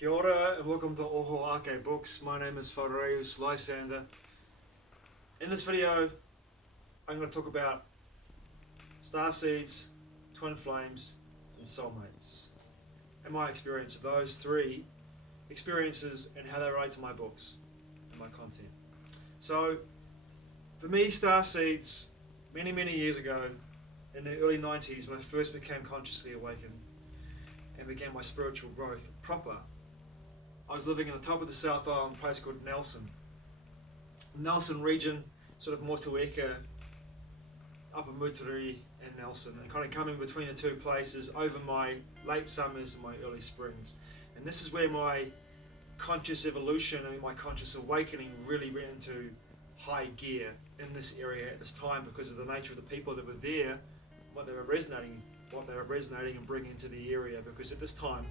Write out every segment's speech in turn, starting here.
Kia ora and welcome to Oho Ake Books. My name is Whareus Lysander. In this video, I'm going to talk about Starseeds, Twin Flames and Soulmates, and my experience of those three experiences and how they relate to my books and my content. So, for me, Starseeds, many years ago, in the early 90s when I first became consciously awakened and began my spiritual growth proper, I was living in the top of the South Island, a place called Nelson region, sort of Motueka, Upper Muturi and Nelson, and kind of coming between the two places over my late summers and my early springs. And this is where my conscious evolution and my conscious awakening really went into high gear in this area at this time, because of the nature of the people that were there, what they were resonating and bringing into the area. Because at this time,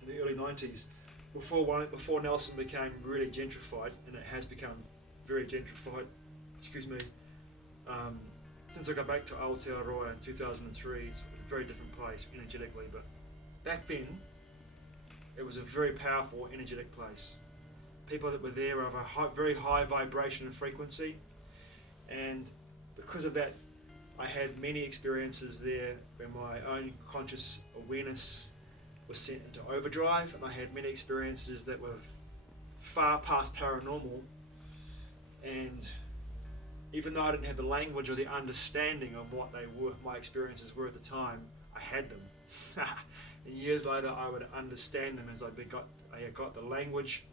in the early 90s, before Nelson became really gentrified, and it has become very gentrified, since I got back to Aotearoa in 2003, it's a very different place energetically, but back then, it was a very powerful, energetic place. People that were there were of a very high vibration and frequency, and because of that, I had many experiences there where my own conscious awareness was sent into overdrive, and I had many experiences that were far past paranormal, and even though I didn't have the language or the understanding of what my experiences were at the time, I had them. And years later I would understand them as I got the language,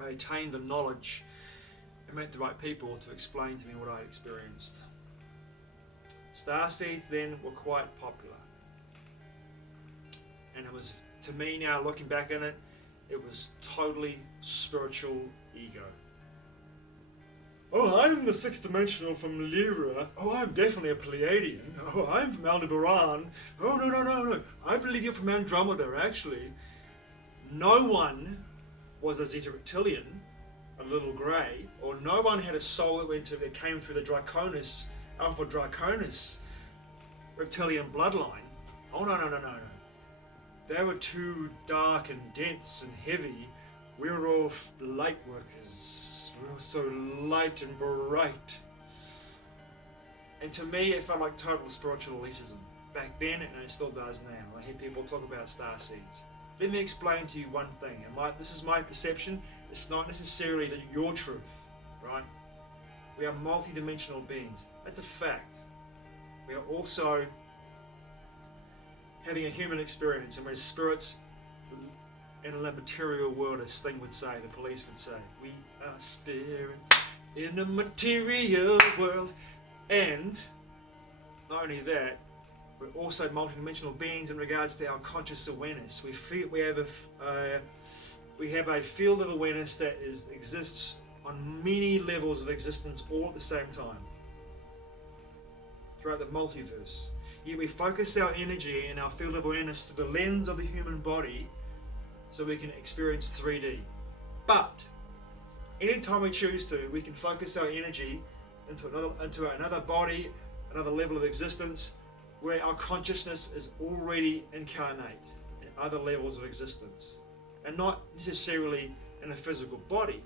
I attained the knowledge, and met the right people to explain to me what I experienced. Starseeds then were quite popular. And it was, to me now, looking back on it, it was totally spiritual ego. Oh, I'm the sixth dimensional from Lyra. Oh, I'm definitely a Pleiadian. Oh, I'm from Aldebaran. Oh, no. I believe you're from Andromeda, actually. No one was a Zeta Reptilian, a little grey, or no one had a soul that came through the Draconis, Alpha Draconis reptilian bloodline. Oh, no. They were too dark and dense and heavy. We were all light workers. We were so light and bright. And to me, it felt like total spiritual elitism. Back then, and it still does now. I hear people talk about starseeds. Let me explain to you one thing. And this is my perception. It's not necessarily your truth, right? We are multi-dimensional beings. That's a fact. We are also having a human experience, and we're spirits in a material world, as Sting would say, the police would say. We are spirits in a material world. And not only that, we're also multidimensional beings in regards to our conscious awareness. We have a field of awareness that exists on many levels of existence all at the same time throughout the multiverse. Yet we focus our energy and our field of awareness through the lens of the human body so we can experience 3D. But anytime we choose to, we can focus our energy into another body, another level of existence, where our consciousness is already incarnate in other levels of existence. And not necessarily in a physical body,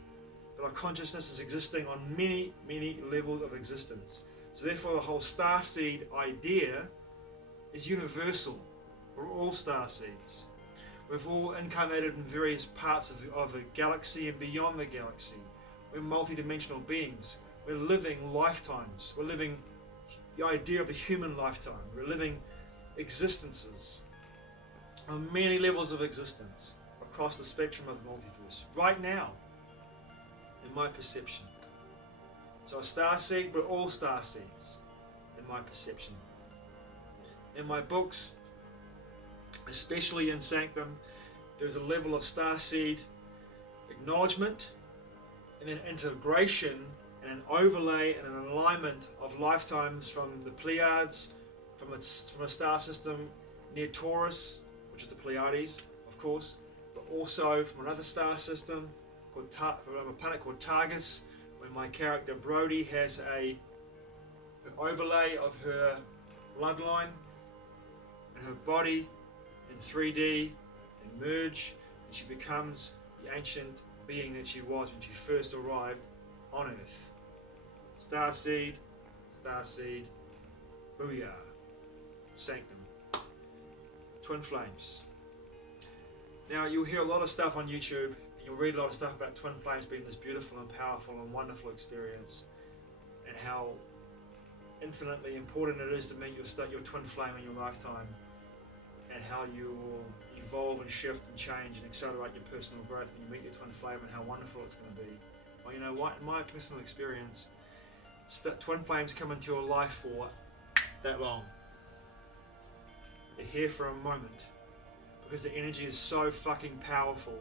but our consciousness is existing on many levels of existence. So therefore the whole starseed idea is universal. We're all starseeds. We've all incarnated in various parts of the galaxy and beyond the galaxy. We're multidimensional beings. We're living lifetimes. We're living the idea of a human lifetime. We're living existences on many levels of existence across the spectrum of the multiverse. Right now, in my perception. So a starseed, but all starseeds, in my perception. In my books, especially in Sanctum, there's a level of starseed acknowledgement and an integration and an overlay and an alignment of lifetimes from the Pleiades, from a star system near Taurus, which is the Pleiades, of course, but also from another star system from a planet called Targus, where my character Brody has an overlay of her bloodline and her body in 3D and merge and she becomes the ancient being that she was when she first arrived on Earth. Starseed, Starseed, Booyah, Sanctum, Twin Flames. Now you'll hear a lot of stuff on YouTube, and you'll read a lot of stuff about Twin Flames being this beautiful and powerful and wonderful experience, and how infinitely important it is to meet your twin flame in your lifetime, and how you will evolve and shift and change and accelerate your personal growth when you meet your twin flame, and how wonderful it's going to be. Well, you know what? In my personal experience, twin flames come into your life for that long. They're here for a moment because the energy is so fucking powerful,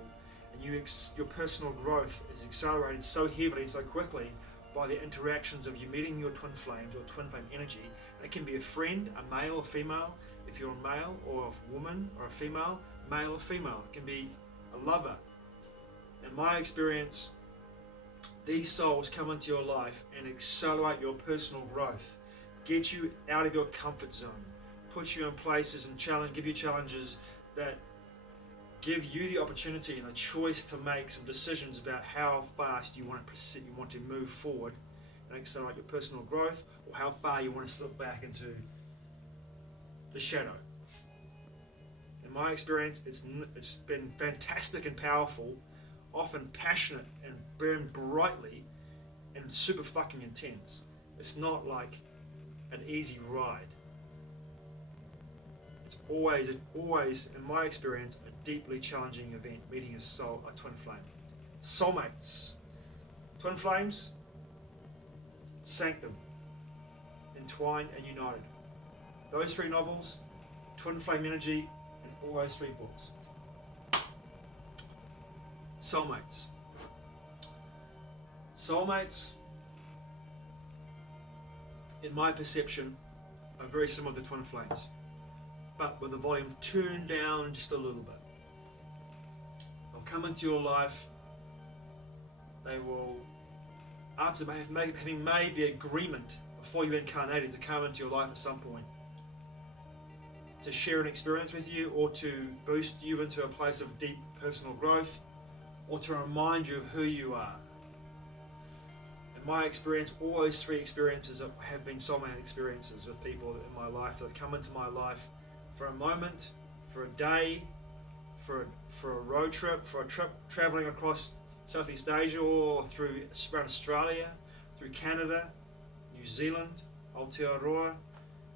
and your personal growth is accelerated so heavily, so quickly by the interactions of you meeting your twin flames or twin flame energy. And it can be a friend, a male or female, if you're a male, or a woman or a female, male or female. It can be a lover. In my experience, these souls come into your life and accelerate your personal growth, get you out of your comfort zone, put you in places and give you challenges that give you the opportunity and the choice to make some decisions about how fast you want to proceed, you want to move forward and accelerate your personal growth, or how far you want to slip back into the shadow. In my experience, it's been fantastic and powerful, often passionate and burn brightly, and super fucking intense. It's not like an easy ride. It's always, in my experience, a deeply challenging event, meeting a twin flame. Soulmates. Twin flames, Sanctum, Entwined and United. Those three novels, twin flame energy, and all those three books. Soulmates. Soulmates, in my perception, are very similar to twin flames, but with the volume turned down just a little bit. They'll come into your life. They will, after having made the agreement before you incarnated to come into your life at some point, to share an experience with you, or to boost you into a place of deep personal growth, or to remind you of who you are. In my experience, all those three experiences have been soulmate experiences with people in my life that have come into my life for a moment, for a day, for a road trip, for a trip traveling across Southeast Asia, or around Australia, through Canada, New Zealand, Aotearoa,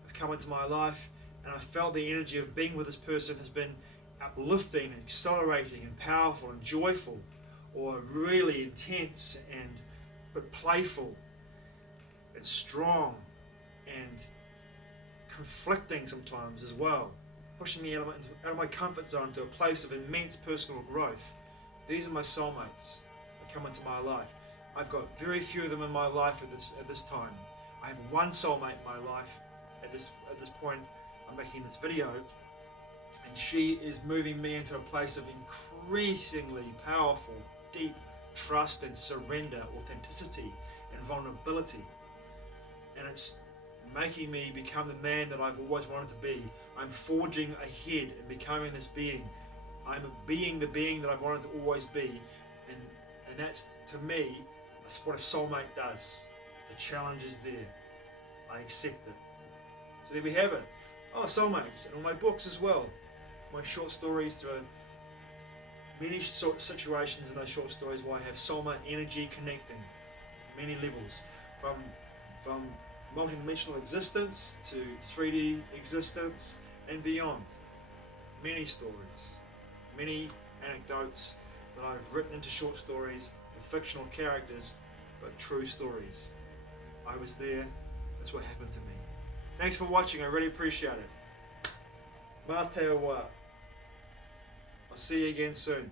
have come into my life, and I felt the energy of being with this person has been uplifting and accelerating and powerful and joyful, or really intense but playful and strong and conflicting sometimes as well, pushing me out of my comfort zone to a place of immense personal growth. These are my soulmates that come into my life. I've got very few of them in my life at this time. I have one soulmate in my life at this point. I'm making this video, and she is moving me into a place of increasingly powerful, deep trust and surrender, authenticity and vulnerability. And it's making me become the man that I've always wanted to be. I'm forging ahead and becoming this being. I'm being the being that I've wanted to always be. And that's, to me, that's what a soulmate does. The challenge is there. I accept it. So there we have it. Oh, soulmates, and all my books as well. My short stories, there are many situations in those short stories where I have soulmate energy connecting many levels, from multidimensional existence to 3D existence and beyond. Many stories, many anecdotes that I've written into short stories with fictional characters, but true stories. I was there, that's what happened to me. Thanks for watching, I really appreciate it. Mā te awa. I'll see you again soon.